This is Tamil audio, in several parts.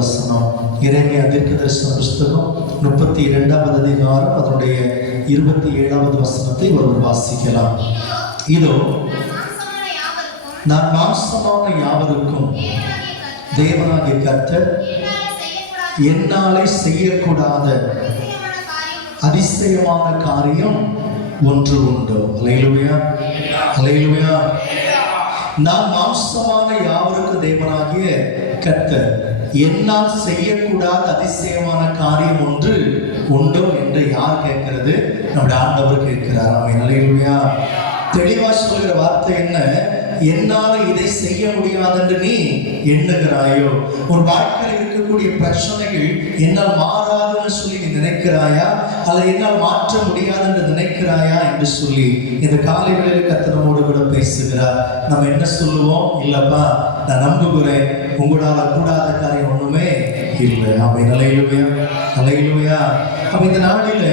வசனம் எரேமியா தீர்க்கதரிசன புஸ்தகம் 32வது அதிகாரம் அதனுடைய 27வது வசனத்தை ஒருவர் வாசிக்கலாம். இதோ நான் மாம்சமான யாவருக்கும் தேவனாகிய கர்த்தர் என்னாலே செய்யக்கூடாத அதிசயமான காரியம் ஒன்று உண்டு. அல்லேலூயா, அல்லேலூயா. நான் மாம்சமான யாவருக்கு தேவனாகிய கர்த்தர் என்னால் செய்யக்கூடாத அதிசயமான காரியம் ஒன்று உண்டோ என்று யார் கேட்கிறது? நம்முடைய ஆண்டவர் கேட்கிறார். அல்லேலூயா. தெளிவா சொல்கிற வார்த்தை என்ன? என்னால இதை செய்ய முடியாது என்று நீ எண்ணுகிறாயோ, ஒரு வாழ்க்கையில் இருக்கக்கூடிய பிரச்சனைகள் என்னால் மாறாதுன்னு சொல்லி நீ நினைக்கிறாயா, அல்லது என்னால் மாற்ற முடியாது என்று நினைக்கிறாயா என்று சொல்லி இந்த காலை வேளையில் கர்த்தர் நம்மோடு கூட பேசுகிறார். நம்ம என்ன சொல்லுவோம்? இல்லப்பா, நான் நம்புகிறேன், உங்களால கூடாத காரியம் ஒண்ணுமே இல்லை. ஆமென். அல்லேலூயா, அல்லேலூயா. அப்ப இந்த நாளில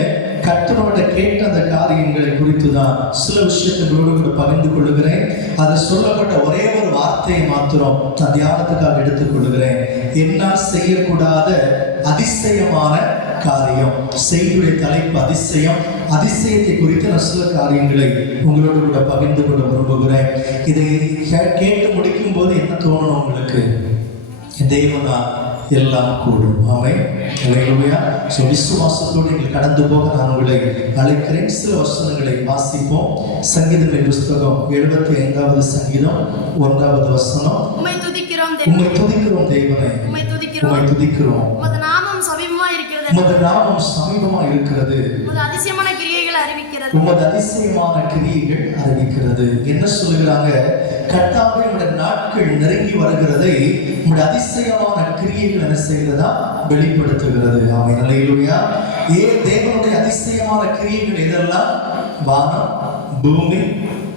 கர்த்தரோட கேட்ட அந்த காரியங்களை குறித்து தான் சில விஷயங்களோடு கூட பகிர்ந்து கொள்ளுகிறேன். அது சொல்லப்பட்ட ஒரே ஒரு வார்த்தையை மாத்திரம் நான் தியானத்துக்காக எடுத்துக் கொள்ளுகிறேன். என்னால் செய்யக்கூடாத அதிசயமான காரியம். செய்தியுடைய தலைப்பு அதிசயம். அதிசயத்தை குறித்து நான் சில காரியங்களை உங்களோடு கூட பகிர்ந்து கொள்ள விரும்புகிறேன். இதை கேட்டு முடிக்கும் போது என்ன தோணணும் உங்களுக்கு? தேவனா எல்லாம் கூடும். ஆமென். அல்லேலூயா. விசுவாசத்தோடு நீங்கள் கடந்து போக நான் உங்களை அழைக்கிறேன். சில வசனங்களை வாசிப்போம். சங்கீதங்களின் புஸ்தகம் 75வது சங்கீதம் 1வது வசனம். உம்மை துதிக்கிறோம் தேவனே, உம்மை துதிக்கிறோம். உமது நாமம் சமீபமாய் இருக்கிறது. உமது நாமம் சமீபமாய் இருக்கிறது. உமது அதிசயமான கிரியைகள் அறிவிக்கிறது. உமது அதிசயமான கிரியைகள் அறிவிக்கிறது. என்ன சொல்லுகிறாங்க? கர்த்தாவே, உம்முடைய நாட்கள் நெருங்கி வருகிறதை உம்முடைய அதிசயமான கிரியைகள் என்ன செய்கிறதா? வெளிப்படுத்துகிறது. ஆமென். அல்லேலூயா. தேவனுடைய அதிசயமான கிரியைகள் எதெல்லாம்? வானம், பூமி,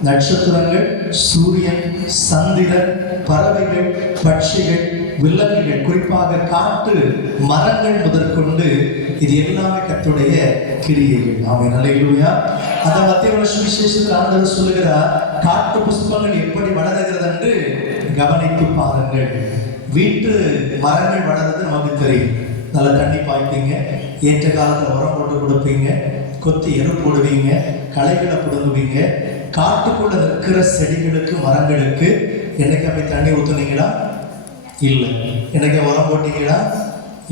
நட்சத்திரங்கள், சூரியன், சந்திரன், பறவைகள், பட்சிகள், விலங்குகள், குறிப்பாக காட்டு மரங்கள் முதற்கொண்டு இது எல்லாமே கர்த்தருடைய கிரியைகள். ஆமென். அல்லேலூயா. அந்த மத்தேயு சுவிசேஷத்தில் ஆண்டவர் சொல்லுகிறார், காட்டு புஷ்பங்கள் எப்படி வளருகிறது என்று கவனித்து பாருங்கள். வீட்டு மரங்கள் வளர்றது நமக்கு தெரியும். நல்லா தண்ணி பாய்ப்பீங்க, ஏற்ற காலத்தில் உரம் போட்டு கொடுப்பீங்க, கொத்தி எரு போடுவீங்க, களைகளை பிடுங்குவீங்க. காட்டுக்குள்ள இருக்கிற செடிகளுக்கு, மரங்களுக்கு என்னைக்கு அப்படி தண்ணி ஊற்றுனீங்களா? இல்லை. என்னைக்கு உரம் போட்டீங்களா?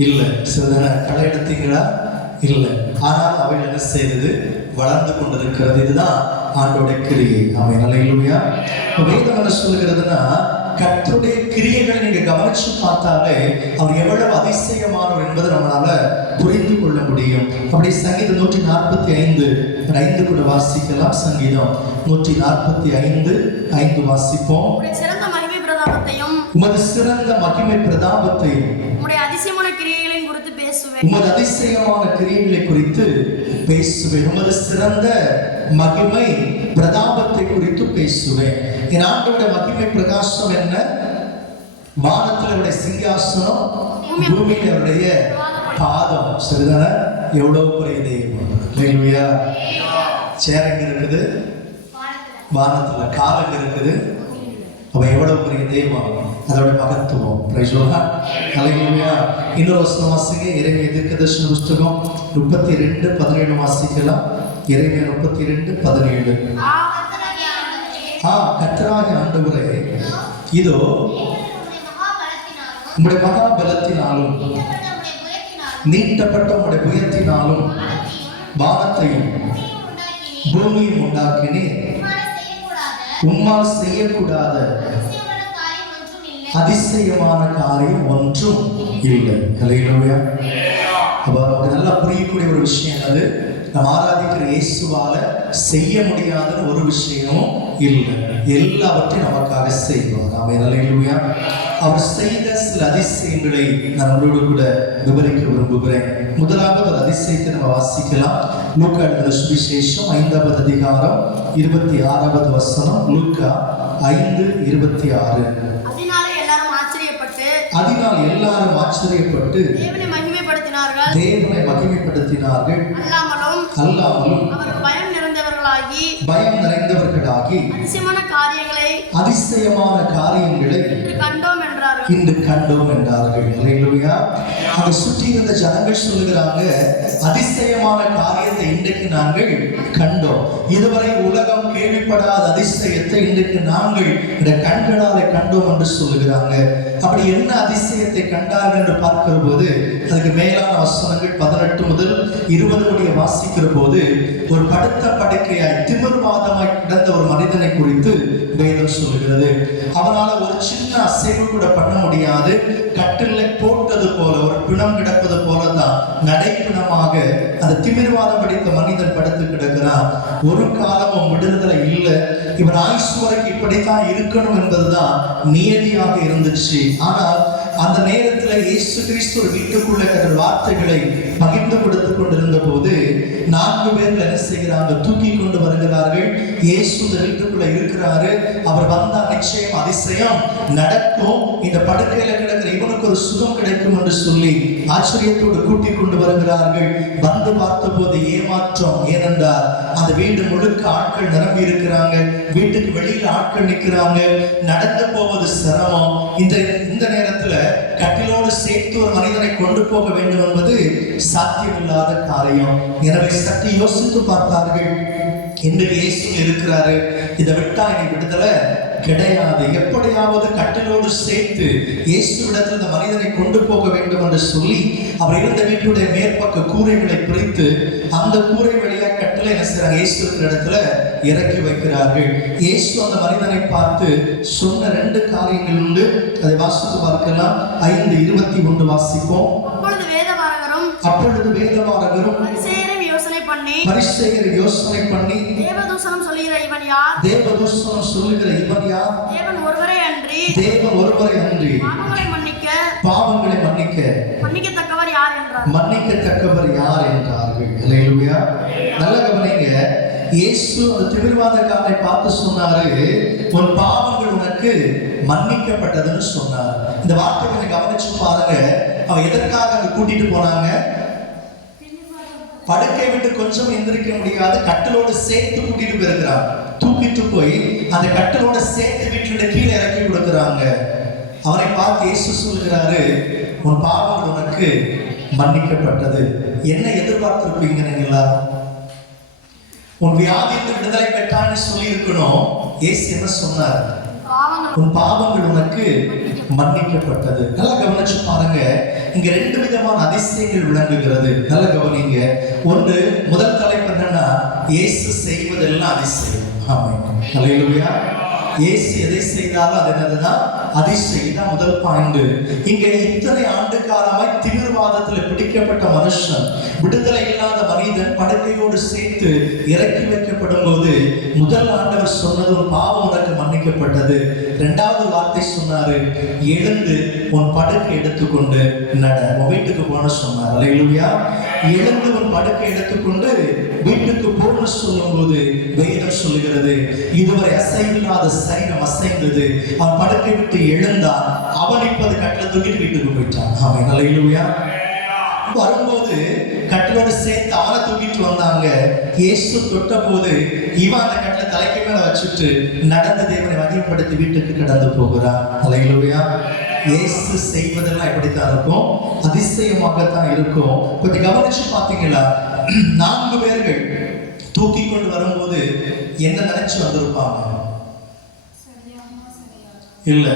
இல்லை. சிறிதன களை எடுத்தீங்களா? இல்லை. ஆனால் அவை என்ன செய்தது? வளர்ந்து கொண்டிருக்கிறது. இதுதான் ஆண்டோடைய கிரியை. அவை நல்ல வேதம் என்ன சொல்லுகிறதுனா, கர்த்தருடைய கிரியைகளை நீங்க கவனிச்சு பார்த்தாலே அவர் எவ்வளவு அதிசயமானவர் என்பதை நம்மளால புரிந்து கொள்ள முடியும். அப்படி சங்கீதம் 145:5 கூட வாசிக்கலாம். சங்கீதம் 145:5 வாசிப்போம். உமது சிறந்த மகிமை பிரதாபத்தையும் உமது அதிசயமான கிரியைகளை குறித்து பேசுவேன். உமது அதிசயமான கிரியைகளை குறித்து பேசுவேன். உமது சிறந்த மகிமை பிரதாபத்தை குறித்து பேசுவேன். என் ஆண்டவருடைய மகிமை பிரகாசம் என்ன? வானத்தில் அவருடைய சிங்காசனம், பூமியில் அவருடைய பாதம். சரிதான? எவ்வளவு பெரிய தெய்வம். அல்லேலூயா. சேர் எங்க இருக்குது? வானத்துல. காலம் இருக்குது. அவன் எவ்வளவு பெரிய தெய்வம், அதோட மகத்துவம். அல்லேலூயா. இன்னொரு வசனம் வாசிங்க. எரேமியா தீர்க்கதரிசன புஸ்தகம் 32:17 வாசிக்கலாம். எரேமியா 32:17. கர்த்தராகிய ஆண்டவரே, இதோ உம்முடைய மகாபலத்தினாலும் நீட்டப்பட்ட உம்முடைய புயத்தினாலும் வானத்தையும் பூமியும் உண்டாக்கினேன். உம்மால் செய்யக்கூடாத அதிசயமான காரியம் ஒன்றும் இல்லை. அல்லேலூயா. அப்ப நமக்கு நல்லா புரியக்கூடிய ஒரு விஷயம் அது, நம்ம ஆராதிக்கிற இயேசுவால செய்ய முடியாத ஒரு விஷயமும் இல்லை. எல்லாவற்றையும் நமக்காக செய்வார். ஆமென். அல்லேலூயா. அவர் செய்த சில அதிசயங்களை நான் உங்களோடு கூட விவரிக்க விரும்புகிறேன். முதலாவது ஒரு அதிசயத்தை நம்ம வாசிக்கலாம். லூக்கா எழுதின சுவிசேஷம் 5வது அதிகாரம் 26வது வசனம். லூக்கா 5:26. அதனால் எல்லாரும் ஆச்சரியப்பட்டு தேவனை மகிமைப்படுத்தினார்கள். அல்லாமலும் அவர் பயம் நிறைந்தவர்களாகி அதிசயமான காரியங்களை இன்று கண்டோம் என்றார்கள். அல்லேலூயா. அல்லேலூயா. அங்க சுற்றி இருந்த ஜனங்கள் சொல்லுகிறாங்க, அதிசயமான காரியத்தை இன்றைக்கு நாங்கள் கண்டோம். இதுவரை உலகம் கேள்விப்படாத அதிசயத்தை இன்றைக்கு நாங்கள் இந்த கண்களாலே கண்டோம் என்று சொல்லுகிறாங்க. அப்படி என்ன அதிசயத்தை கண்டார்கள் என்று பார்க்கிற போது அதுக்கு மேலான வசனங்கள் 18 முதல் 20 முடிய வாசிக்கிற போது ஒரு படுத்த படுக்கையாய் திமிர்வாதமாய் கிடந்த ஒரு மனிதனை குறித்து வேதம் சொல்லுகிறது. அவனால் ஒரு சின்ன அசைவு கூட பண்ண முடியாது. கட்டிலை போட்டது போல ஒரு பிணம் கிடப்பது போலதான் நடைப்பிணமாக அந்த திமிர்வாதம் படித்த மனிதன் படுத்து கிடக்கிறான். ஒரு காலமும் விடுதலை இல்லை. இவன் ஆயுசு வரைக்கும் இப்படித்தான் இருக்கணும் என்பதுதான் நியதியாக இருந்துச்சு. ஆனால் அந்த நேரத்தில் இயேசு கிறிஸ்து ஒரு வீட்டுக்குள்ள வார்த்தைகளை பகிர்ந்து கொடுத்துக் கொண்டிருந்த போது 4 பேர் என்ன செய்கிறாங்க, தூக்கி கொண்டு வருகிறார்கள். இயேசு வீட்டுக்குள்ள இருக்கிறாரு. அவர் வந்தா நிச்சயம் அதிசயம் நடக்கும், இந்த படுக்கையில கிடக்கிற இவனுக்கு ஒரு சுகம் கிடைக்கும் என்று சொல்லி ஆச்சரியத்தோடு கூட்டி கொண்டு வருகிறார்கள். வந்து பார்த்த போது ஏமாற்றம். ஏனென்றால் அந்த வீடு முழுக்க ஆட்கள் நிரம்பி இருக்கிறாங்க. வீட்டுக்கு வெளியில ஆட்கள் நிற்கிறாங்க. நடந்து போவது சிரமம். இந்த நேரத்துல கட்டிலோடு சேர்த்து ஒரு மனிதனை கொண்டு போக வேண்டும் என்பது சாத்தியமில்லாத காரியம். எனவே சற்று யோசித்து பார்த்தார்கள். இன்றைக்கு இயேசு இருக்கிறாரு, இதை விட்டா இனி விடுதலை கிடையாது. எப்படியாவது கட்டிலோடு சேர்த்து இயேசுவிடத்தில் இந்த மனிதனை கொண்டு போக வேண்டும் என்று சொல்லி அவர் இருந்த வீட்டுடைய மேற்பக்க கூரைகளை பிரித்து அந்த கூரை வழியா கட்டில என்ன செய்றாங்க, இயேசு இருக்கிற இடத்துல இறக்கி வைக்கிறார்கள். இயேசு அந்த மனிதனை பார்த்து சொன்ன 2 காரியங்கள் உண்டு. அதை வாசித்து பார்க்கலாம். 5:21 வாசிப்போம். அப்பொழுது வேதபாரகரும் பரிசேயர் யோசனை பண்ணி தேவதூஷணம் சொல்லுகிற இவன் யார்? தேவன் ஒருவரே அன்றி பாவங்களை மன்னிக்கத்தக்கவர் யார் என்றார்கள். அல்லேலூயா. நல்ல கவனிங்க. இயேசு அந்த திமிர்வாதக்காரனை பார்த்து சொன்னாரு, உன் பாவங்கள் உனக்கு மன்னிக்கப்பட்டதுன்னு சொன்னார். இந்த வார்த்தைகளை கவனிச்சு பாருங்க. அவன் எதற்காக அங்க கூட்டிட்டு போனாங்க? படுக்கை விட்டு கொஞ்சம் எந்திரிக்க முடியாது, கட்டிலோடு சேர்த்து கூட்டிட்டு போயிருக்கிறாங்க. தூக்கிட்டு போய் அந்த கட்டிலோட சேர்த்து வீட்டுல கீழே இறக்கி கொடுக்கிறாங்க. அவனை பார்த்து இயேசு சொல்கிறாரு, உன் பாவங்கள் உனக்கு மன்னிக்கப்பட்டது. என்ன எதிர்பார்த்திருப்பீங்க நீங்க எல்லாரும்? உன் வியாதிக்கு விடுதலை பெற்றான்னு சொல்லி இருக்கணும். இயேசு என்ன சொன்னார்? உன் பாவங்கள் உனக்கு மன்னிக்கப்பட்டது. நல்லா கவனிச்சு பாருங்க. இங்க 2 விதமான அதிசயங்கள் விளங்குகிறது. நல்லா கவனிங்க. ஒன்று, முதல் தலைப்பு என்னன்னா, இயேசு செய்வதெல்லாம் அதிசயம். ஆமென். அல்லேலூயா. இயேசு எதை செய்தாலும் அது என்னதுன்னா அதிசயம் தான் முதல் பாயிண்ட். இங்க இத்தனை ஆண்டு காலமாய் திமிர்வாதத்தில் பிடிக்கப்பட்ட மனுஷன், விடுதலை இல்லாத மனிதன் படுக்கையோடு சேர்த்து இறக்கி வைக்கப்படும் போது முதல் ஆண்டவர் சொன்னது, உன் பாவம் உனக்கு மன்னிக்கப்பட்டது. 2வது வார்த்தை சொன்னாரு, எழுந்து உன் படுக்கை எடுத்துக்கொண்டு நட. வீட்டுக்கு போன சொன்னார். அல்லேலூயா. எழுந்து உன் படுக்கை எடுத்துக்கொண்டு வீட்டுக்கு போன சொல்லும் போது வேதம் சொல்லுகிறது, இதுவரை அசைவில்லாத சரீரம் அசைந்தது. அவன் படுக்கை விட்டு எழுந்தான். அவன் இப்போது கட்டில தூக்கிட்டு வீட்டுக்கு போயிட்டான். ஆமென். அல்லேலூயா. வரும்போது கட்டிலோடு சேர்த்து அவனை தூக்கிட்டு வந்தாங்க. இயேசு தொட்ட போது இவன் அந்த கட்டில தலைக்கு மேல வச்சுட்டு நடந்த தேவனை மகிமைப்படுத்தி வீட்டுக்கு கடந்து போகிறான். அல்லேலூயா. இயேசு செய்வதெல்லாம் எப்படித்தான் இருக்கும்? அதிசயமாகத்தான் இருக்கும். கொஞ்சம் கவனிச்சு பாத்தீங்களா? 4 பேர்கள் தூக்கி கொண்டு வரும்போது என்ன நினைச்சு வந்திருப்பாங்க? இல்ல,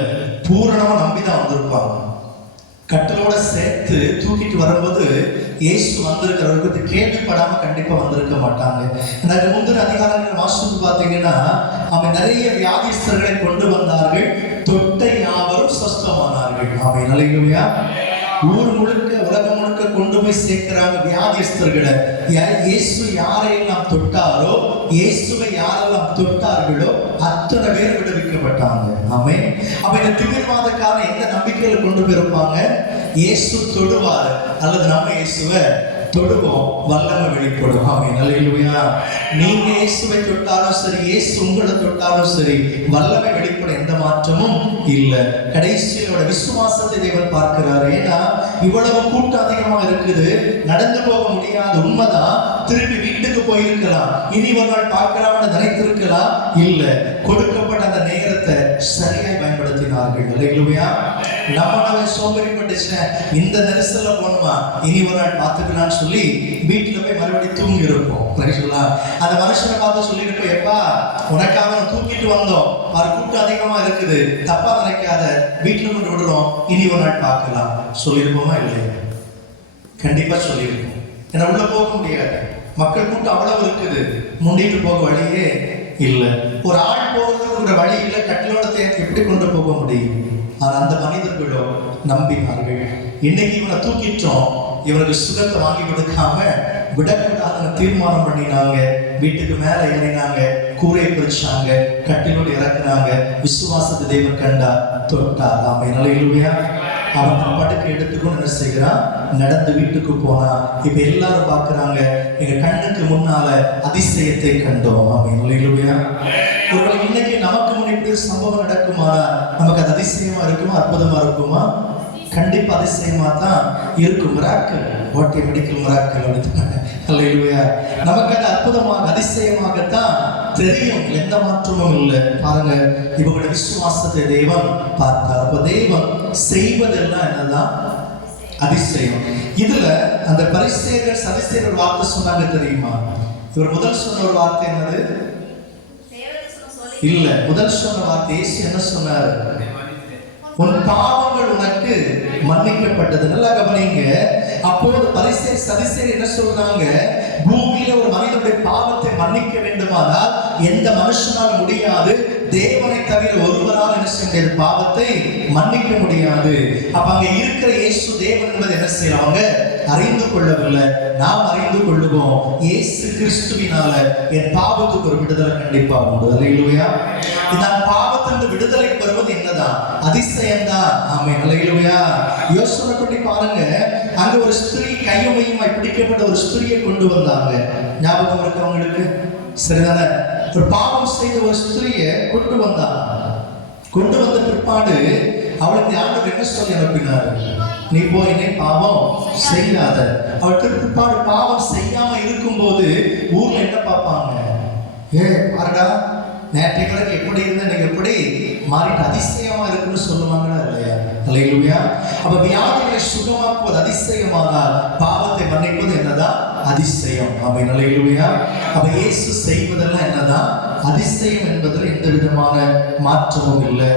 பூரணமா நம்பிதான் வந்திருப்பாங்க. கட்டலோட சேர்த்து தூக்கிட்டு வரும்போது இயேசு வந்திருக்கிறவருக்கு கேள்விப்படாம கண்டிப்பா வந்திருக்க மாட்டாங்க. எனக்கு முந்தின அதிகாரங்கள் வாசித்து பார்த்தீங்கன்னா, அவன் நிறைய வியாதிஸ்தர்களை கொண்டு வந்தார்கள். தொட்ட யாவரும் சுஸ்தமானார்கள். ஆமென். அல்லேலூயா. ஊர் முழுக்க உலகம் முழுக்க கொண்டு போய் சேர்க்கிறாங்க வியாதிஸ்தர்களை. இயேசு யாரையெல்லாம் தொட்டாரோ, இயேசுவை யாரெல்லாம் தொட்டார்களோ அத்தனை பேர் விடுவிக்கப்பட்டாங்க. ஆமென். அப்ப இந்த திமிர்வாதக்காரன் எந்த நம்பிக்கையில கொண்டு போயிருப்பாங்க? இயேசு தொடுவார் அல்லது நம்ம இயேசுவை தொடுவோம், வல்லமை வெளிப்படும். ஆமென். அல்லேலூயா. நீங்க இயேசுவை தொட்டாலும் சரி, இயேசு உங்களை தொட்டாலும் சரி, வல்லமை வெளிப்பட எந்த மாற்றமும் இல்லை. கடைசியோட விசுவாசத்தை தேவன் பார்க்கிறார். ஏன்னா இவ்வளவு கூட்டம் அதிகமா இருக்குது, நடந்து போக முடியாத. உண்மைதான், திருப்பி வீட்டுக்கு போயிருக்கலாம், இனி ஒரு நாள் பார்க்கலாம்னு நினைத்திருக்கலாம். இல்ல, கொடுக்கப்பட்ட அந்த நேரத்தை சரியாய் பயன்படுத்தினார்கள். அல்லேலூயா. நம்ம சோம்பேறிப்பட்டுச்சேன், இந்த நெரிசல்ல போகணுமா, இனி ஒரு நாள் பார்த்துக்கலாம்னு சொல்லி வீட்டுல போய் மறுபடியும் தூங்கி இருப்போம். அந்த மனுஷனை பார்த்து சொல்லியிருப்போம், எப்பா உனக்காக நான் தூக்கிட்டு வந்தோம், அவர் கூட்டம் அதிகமா இருக்குது, தப்பா நினைக்காத, வீட்டுல கொண்டு விடுறோம், இனி ஒரு நாள் பார்க்கலாம் சொல்லியிருப்போமா இல்லையா? கண்டிப்பா சொல்லியிருக்கோம். ஏன்னா உள்ள போக முடியாது, மக்கள் கூட்டம் அவ்வளவு இருக்குது, முண்டிட்டு போக வழியே இல்லை. ஒரு ஆள் போகிறதுக்கு ஒரு வழி இல்லை, கட்டிலோட எப்படி கொண்டு போக முடியும்? ஆனால் அந்த மனிதர்களோ நம்பினார்கள். இன்னைக்கு இவனை தூக்கிட்டோம், இவனுக்கு சுகத்தை வாங்கி கொடுக்காம விடக்கூடாதுன்னு தீர்மானம் பண்ணினாங்க. வீட்டுக்கு மேல ஏறினாங்க, கூரையை பிரிச்சாங்க, கட்டிலோடு இறக்குனாங்க. விசுவாசத்தை தேவன் கண்டா, தொட்டார். ஆமை நல்ல அவன் படுக்கை எடுத்துக்கொண்டு என்ன செய்கிறான், நடந்து வீட்டுக்கு போனா. இப்ப எல்லாரும் பாக்குறாங்க, எங்க கண்ணுக்கு முன்னால அதிசயத்தை கண்டோம். ஆமை நல்ல ஒருவேளை இன்னைக்கு நமக்கு முன்னாடி சம்பவம் நடக்குமா, நமக்கு அது அதிசயமா இருக்குமா, அற்புதமா இருக்குமா? கண்டிப்பா அதிசயமா தான் இருக்கும். Miracle, what a medical miracle அப்படின்னு. அல்லேலூயா. நமக்கு அது அற்புதமாக அதிசயமாகத்தான் தெரியும், எந்த மாற்றமும் இல்லை. பாருங்க, இவங்களோட விசுவாசத்தை தேவன் பார்த்தார். அப்ப தேவன் செய்வதெல்லாம் என்னதான் அதிசயம். இதுல அந்த பரிசேயர்கள் சதுசேயர்கள் வார்த்தை சொன்னாங்க தெரியுமா? இவர் முதல் சொன்ன ஒரு வார்த்தை என்னது? இல்ல, முதல் சொன்ன வார்த்தை இயேசு என்ன சொன்னாரு? உன் பாவங்கள் உனக்கு மன்னிக்கப்பட்டது. நல்லா கவனிங்க. அப்போது பரிசேயர் சதுசேயர் என்ன சொல்றாங்க? பூமியில ஒரு மனிதனுடைய பாவத்தை மன்னிக்க வேண்டுமானால் எந்த மனுஷனால் முடியாது, தேவனை தவிர ஒருவரால் என்ன செய்ய பாவத்தை மன்னிக்க முடியாது. அப்ப அங்க இருக்கிற இயேசு தேவன் என்பதை என்ன செய்யறாங்க? அறிந்து கொள்ளவில்லை. நாம் அறிந்து கொள்ளுவோம். இயேசு கிறிஸ்துவினால என் பாவத்துக்கு ஒரு விடுதலை கண்டிப்பா உண்டு. அல்லேலூயா. இந்த பாவத்திலிருந்து விடுதலை பெறுவது என்னதான்? அதிசயம்தான். ஆமே அல்லேலூயா. யோசனை பண்ணி பாருங்க, அங்க ஒரு ஸ்திரீ கையுமையுமாய் பிடிக்கப்பட்ட ஒரு ஸ்திரியை கொண்டு வந்தாங்க. ஞாபகம் இருக்கிறவங்களுக்கு சரிதானே? ஒரு பாவம் செய்த ஒரு ஸ்திரியை கொண்டு வந்தாங்க. கொண்டு வந்த பிற்பாடு அவளுக்கு ஆண்டவர் என்ன சொல்லி அனுப்பினார்? நீ போய் என்னை பாவம் செய்யாத. அவள் பிற்பாடு பாவம் செய்யாம இருக்கும் போது ஊர்ல என்ன பார்ப்பாங்க? பாருடா, நேற்றைக்கு எப்படி இருந்த நீங்க எப்படி மாறிட்டு அதிசயமா இருக்குன்னு சொல்லுவாங்களா இல்லையா? அல்லேலூயா. அப்ப வியாதிகளை சுகமாக்குவது அதிசயமானால் பாவத்தை மன்னிப்பது என்னதான்? அதிசயம். ஆமென். அல்லேலூயா. அப்ப இயேசு செய்வதெல்லாம் என்னதான்? அதிசயம் என்பதில் எந்த விதமான மாற்றமும் இல்லை.